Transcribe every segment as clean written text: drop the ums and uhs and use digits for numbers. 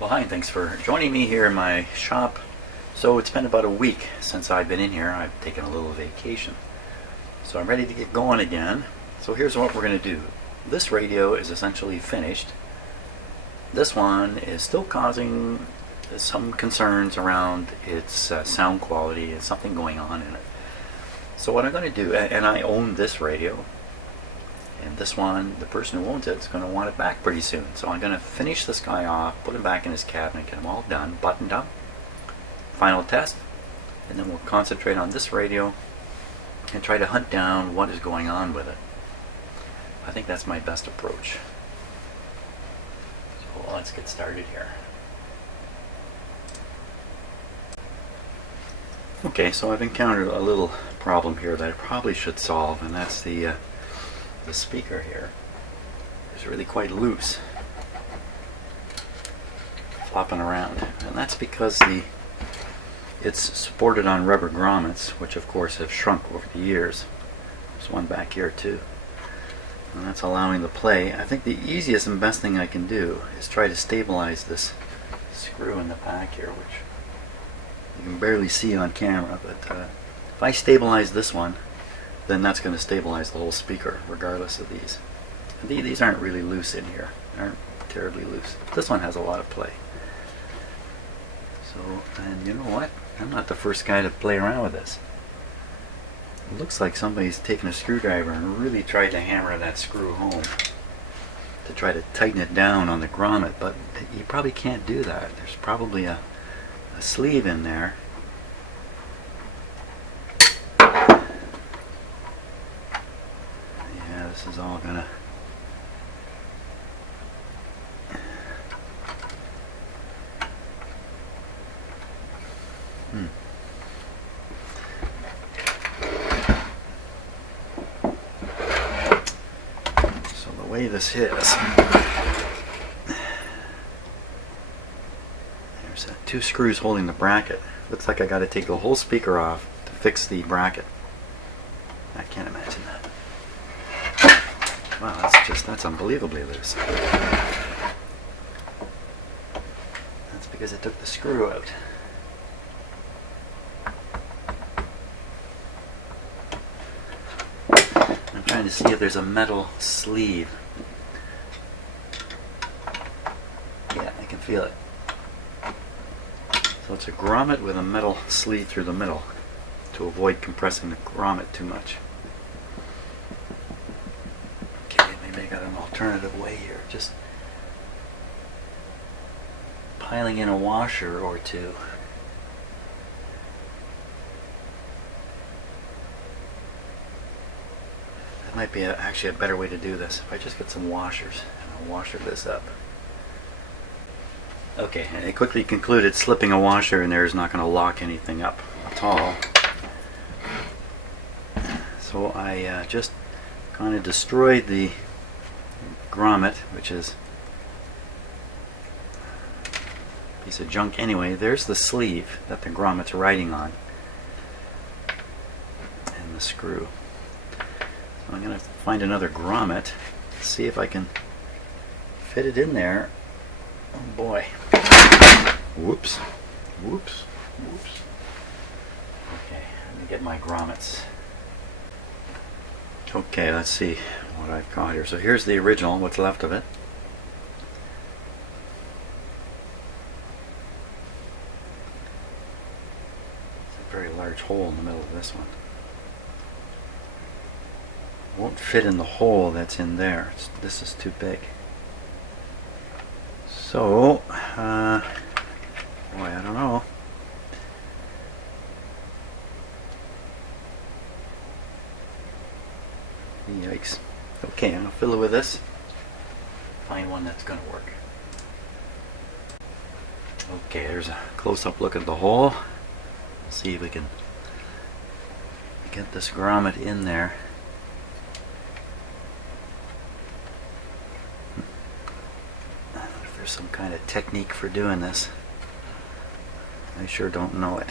Well, hi, and thanks for joining me here in my shop. So it's been about a week since I've been in here. I've taken a little vacation. So I'm ready to get going again. So here's what we're going to do. This radio is essentially finished. This one is still causing some concerns around its sound quality. There's something going on in it. So what I'm going to do, and I own this radio, and this one, the person who owns it is going to want it back pretty soon. So I'm going to finish this guy off, put him back in his cabinet, get him all done, buttoned up, final test, and then we'll concentrate on this radio and try to hunt down what is going on with it. I think that's my best approach. So let's get started here. Okay, so I've encountered a little problem here that I probably should solve, and that's the speaker here is really quite loose, flopping around, and that's because it's supported on rubber grommets, which of course have shrunk over the years. There's one back here too, and that's allowing the play. I think the easiest and best thing I can do is try to stabilize this screw in the back here, which you can barely see on camera, but if I stabilize this one, then that's going to stabilize the whole speaker regardless of these. These aren't really loose in here. They aren't terribly loose. This one has a lot of play. So, and you know what? I'm not the first guy to play around with this. It looks like somebody's taken a screwdriver and really tried to hammer that screw home to try to tighten it down on the grommet, but you probably can't do that. There's probably a sleeve in there. This is all gonna So the way this is, there's two screws holding the bracket. Looks like I got to take the whole speaker off to fix the bracket. I can't imagine that. Wow, that's unbelievably loose. That's because it took the screw out. I'm trying to see if there's a metal sleeve. Yeah, I can feel it. So it's a grommet with a metal sleeve through the middle to avoid compressing the grommet too much. I got an alternative way here, just piling in a washer or two. That might be actually a better way to do this. If I just get some washers and I'll washer this up. Okay, and I quickly concluded slipping a washer in there is not going to lock anything up at all. So I just kind of destroyed the grommet, which is a piece of junk anyway. There's the sleeve that the grommet's riding on, and the screw. So I'm going to find another grommet, see if I can fit it in there. Oh boy. Whoops. Whoops. Whoops. Okay, let me get my grommets. Okay, let's see what I've got here. So here's the original, what's left of it. It's a very large hole in the middle of this one. It won't fit in the hole that's in there. This is too big. So, boy, I don't know. Yikes. Okay, I'm going to fill it with this. Find one that's going to work. Okay, there's a close-up look at the hole. See if we can get this grommet in there. I don't know if there's some kind of technique for doing this. I sure don't know it.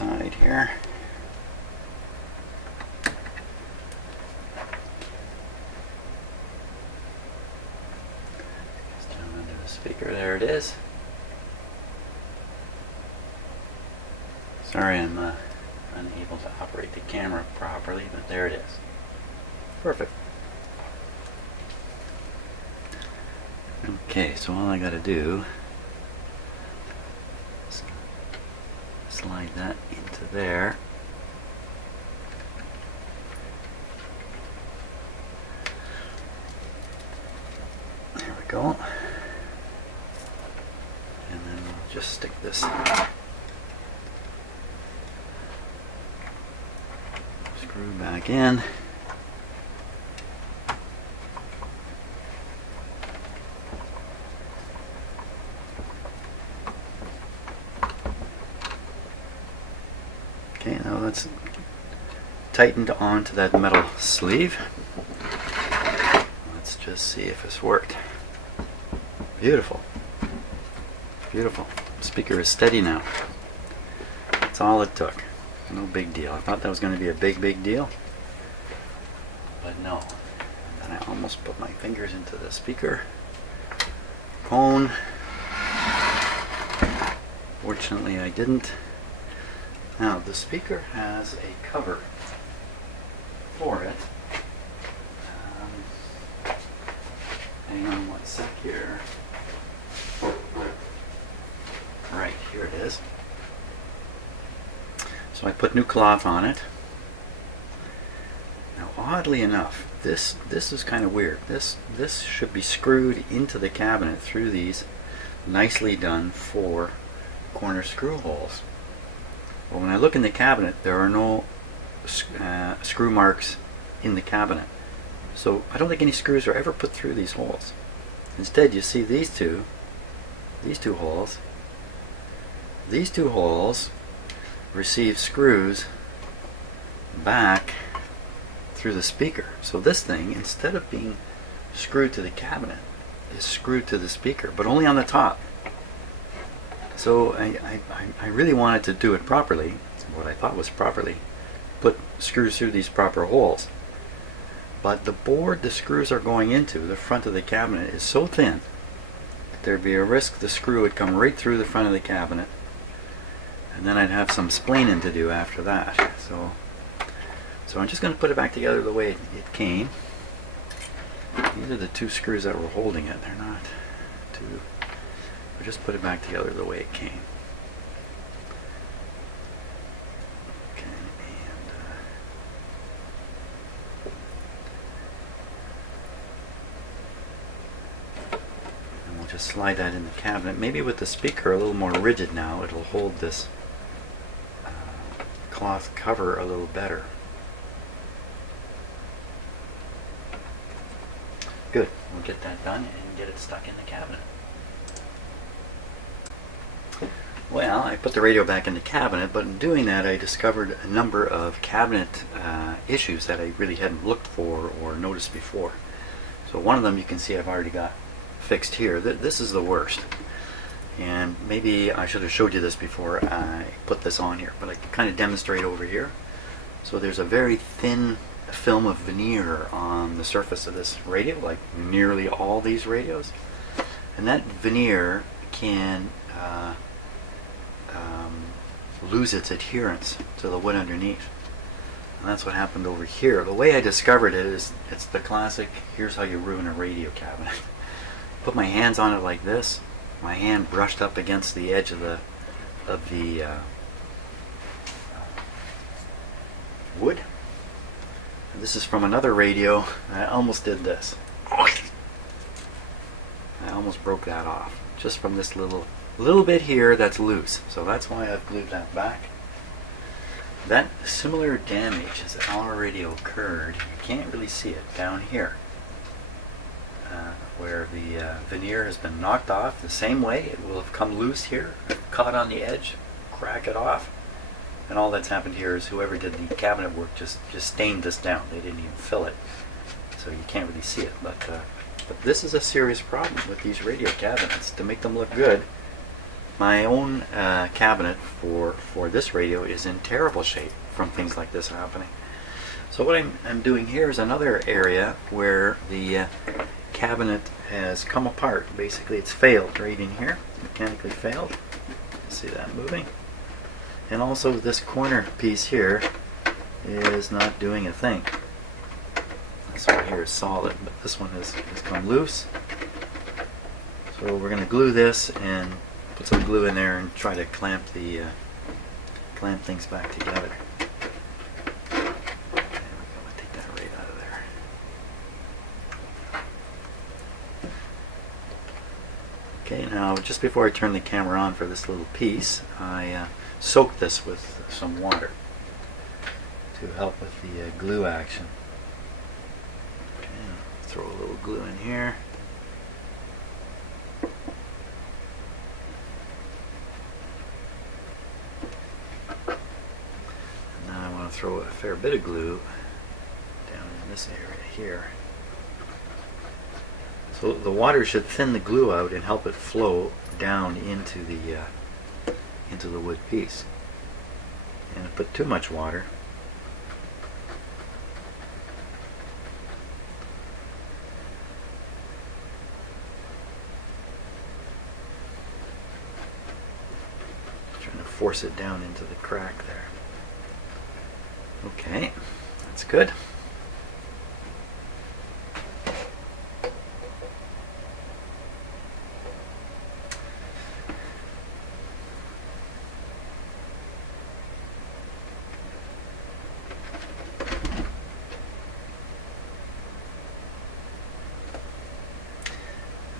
side here. Just down under the speaker. There it is. Sorry, I'm unable to operate the camera properly, but there it is. Perfect. Okay, so all I got to do is slide that into there. There we go. And then we'll just stick this screw back in. Okay, now that's tightened onto that metal sleeve. Let's just see if this worked. Beautiful. Beautiful. The speaker is steady now. That's all it took. No big deal. I thought that was going to be a big deal. But no. And I almost put my fingers into the speaker cone. Fortunately, I didn't. Now, the speaker has a cover for it. Hang on one sec here. Right, here it is. So I put new cloth on it. Now, oddly enough, this is kind of weird. This should be screwed into the cabinet through these nicely done 4 corner screw holes. Well, when I look in the cabinet, there are no screw marks in the cabinet. So I don't think any screws are ever put through these holes. Instead, you see these two holes. These 2 holes receive screws back through the speaker. So this thing, instead of being screwed to the cabinet, is screwed to the speaker, but only on the top. So I really wanted to do it properly, what I thought was properly, put screws through these proper holes. But the board the screws are going into, the front of the cabinet, is so thin that there'd be a risk the screw would come right through the front of the cabinet, and then I'd have some splaining to do after that. So I'm just going to put it back together the way it came. These are the 2 screws that were holding it. They're not too... We'll just put it back together the way it came. Okay, and we'll just slide that in the cabinet. Maybe with the speaker a little more rigid now, it'll hold this cloth cover a little better. Good. We'll get that done and get it stuck in the cabinet. Well, I put the radio back in the cabinet, but in doing that I discovered a number of cabinet issues that I really hadn't looked for or noticed before. So one of them you can see I've already got fixed here. This is the worst. And maybe I should have showed you this before I put this on here, but I can kind of demonstrate over here. So there's a very thin film of veneer on the surface of this radio, like nearly all these radios. And that veneer can lose its adherence to the wood underneath. And that's what happened over here. The way I discovered it is, it's the classic, here's how you ruin a radio cabinet. Put my hands on it like this. My hand brushed up against the edge of the wood. And this is from another radio. I almost did this. I almost broke that off just from this little bit here that's loose. So that's why I've glued that back. That similar damage has already occurred. You can't really see it down here, where the veneer has been knocked off. The same way, it will have come loose here, caught on the edge, crack it off, and all that's happened here is whoever did the cabinet work just stained this down. They didn't even fill it, so you can't really see it. But this is a serious problem with these radio cabinets. To make them look good, My own cabinet for this radio is in terrible shape from things like this happening. So what I'm doing here is another area where the cabinet has come apart. Basically it's failed right in here, mechanically failed. See that moving? And also this corner piece here is not doing a thing. This one here is solid, but this one has come loose. So we're going to glue this and put some glue in there and try to clamp clamp things back together. There we go. I'll take that right out of there. Okay, now just before I turn the camera on for this little piece, I soaked this with some water to help with the glue action. Okay, throw a little glue in here. Throw a fair bit of glue down in this area here. So the water should thin the glue out and help it flow down into the wood piece. And if I put too much water, trying to force it down into the crack there. Okay, that's good.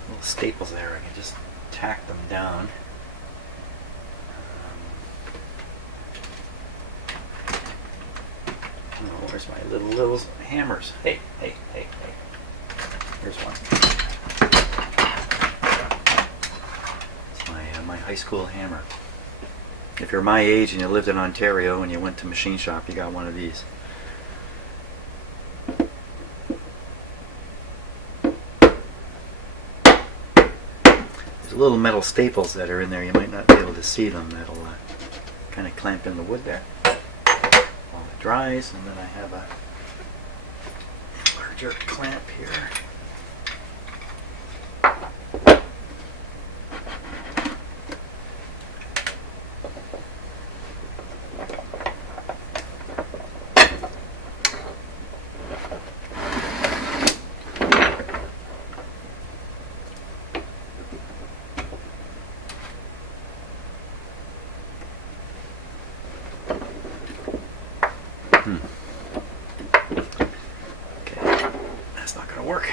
Little staples there, I can just tack them down. Oh, where's my little hammers? Hey. Here's one. It's my high school hammer. If you're my age and you lived in Ontario and you went to machine shop, you got one of these. There's little metal staples that are in there. You might not be able to see them. That'll kind of clamp in the wood there. Dries, and then I have a larger clamp here. Okay, that's not going to work.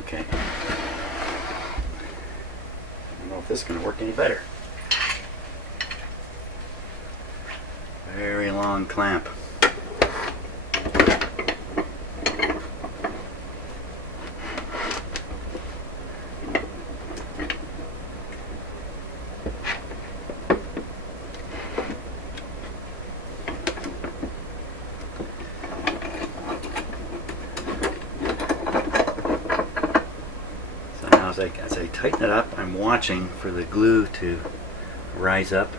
Okay. I don't know if this is going to work any better. Very long clamp. As I tighten it up, I'm watching for the glue to rise up.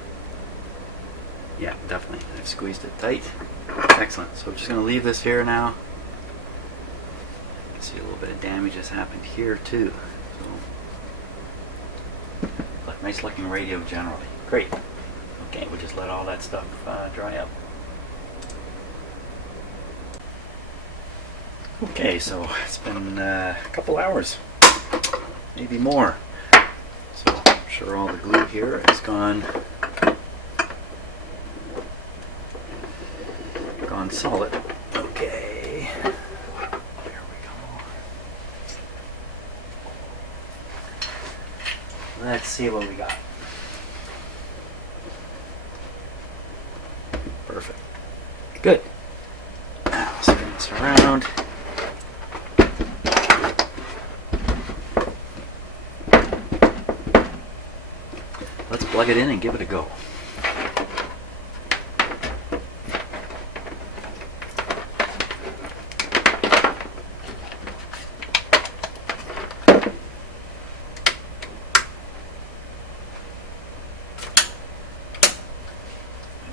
Yeah, definitely. I've squeezed it tight. Excellent. So I'm just going to leave this here now. You can see a little bit of damage has happened here too. So, nice looking radio generally. Great. Okay, we'll just let all that stuff dry up. Okay, so it's been a couple hours. Maybe more. So I'm sure all the glue here has gone solid. Okay. There we go. Let's see what we got. Perfect. Good. plug it in and give it a go.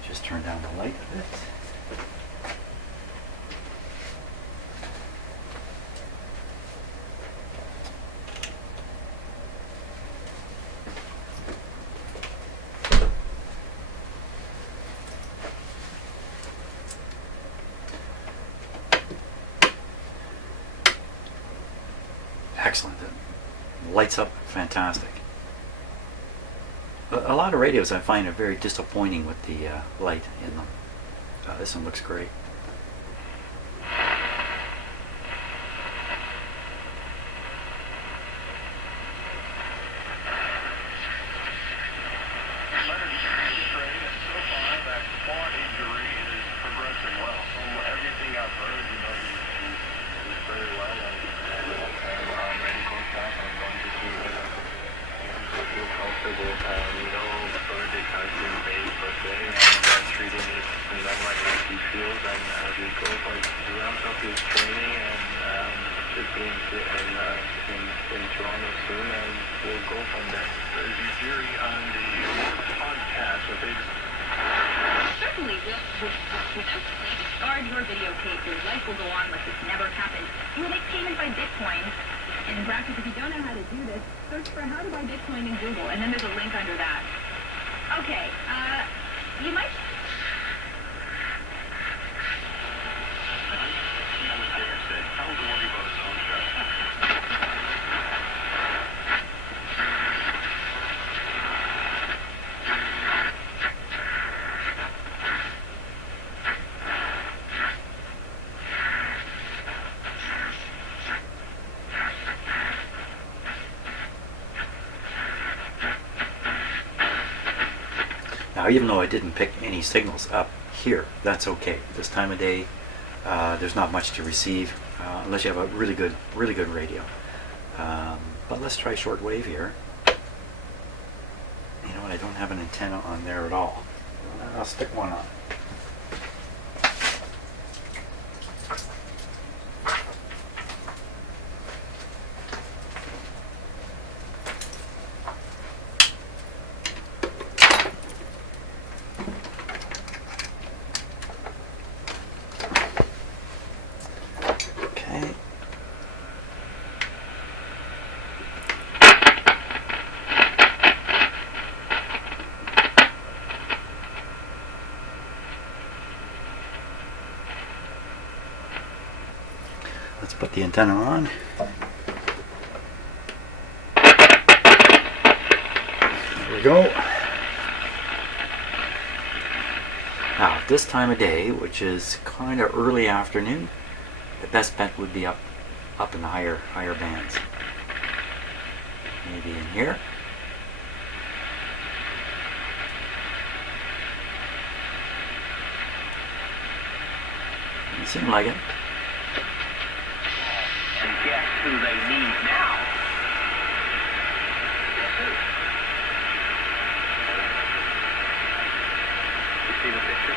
Just turn down the light a bit. Excellent. It lights up fantastic. A lot of radios I find are very disappointing with the light in them. This one looks great. Certainly, we'll discard your videotape. Your life will go on like this never happened. You will make payment by Bitcoin. And in practice, if you don't know how to do this, search for how to buy Bitcoin in Google, and then there's a link under that. Okay, you might... Now, even though I didn't pick any signals up here, that's okay. This time of day, there's not much to receive unless you have a really good radio. But let's try shortwave here. You know what? I don't have an antenna on there at all. I'll stick one on. Let's put the antenna on. There we go. Now, at this time of day, which is kind of early afternoon, the best bet would be up in the higher bands. Maybe in here. Doesn't seem like it. And guess who they need now? You see the picture?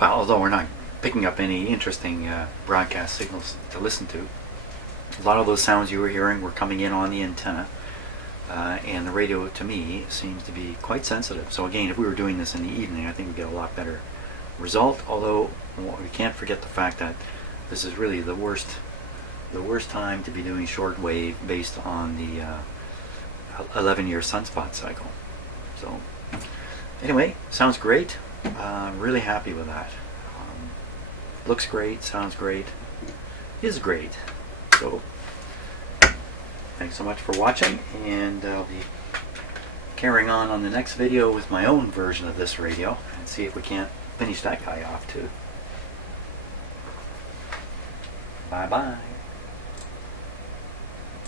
Well, although we're not picking up any interesting broadcast signals to listen to, a lot of those sounds you were hearing were coming in on the antenna, and the radio to me seems to be quite sensitive. So again, if we were doing this in the evening, I think we'd get a lot better result, although we can't forget the fact that this is really the worst time to be doing shortwave based on the 11-year sunspot cycle. So anyway, sounds great. Really happy with that. Looks great, sounds great, is great. So thanks so much for watching, and I'll be carrying on the next video with my own version of this radio and see if we can't finish that guy off too. Bye bye.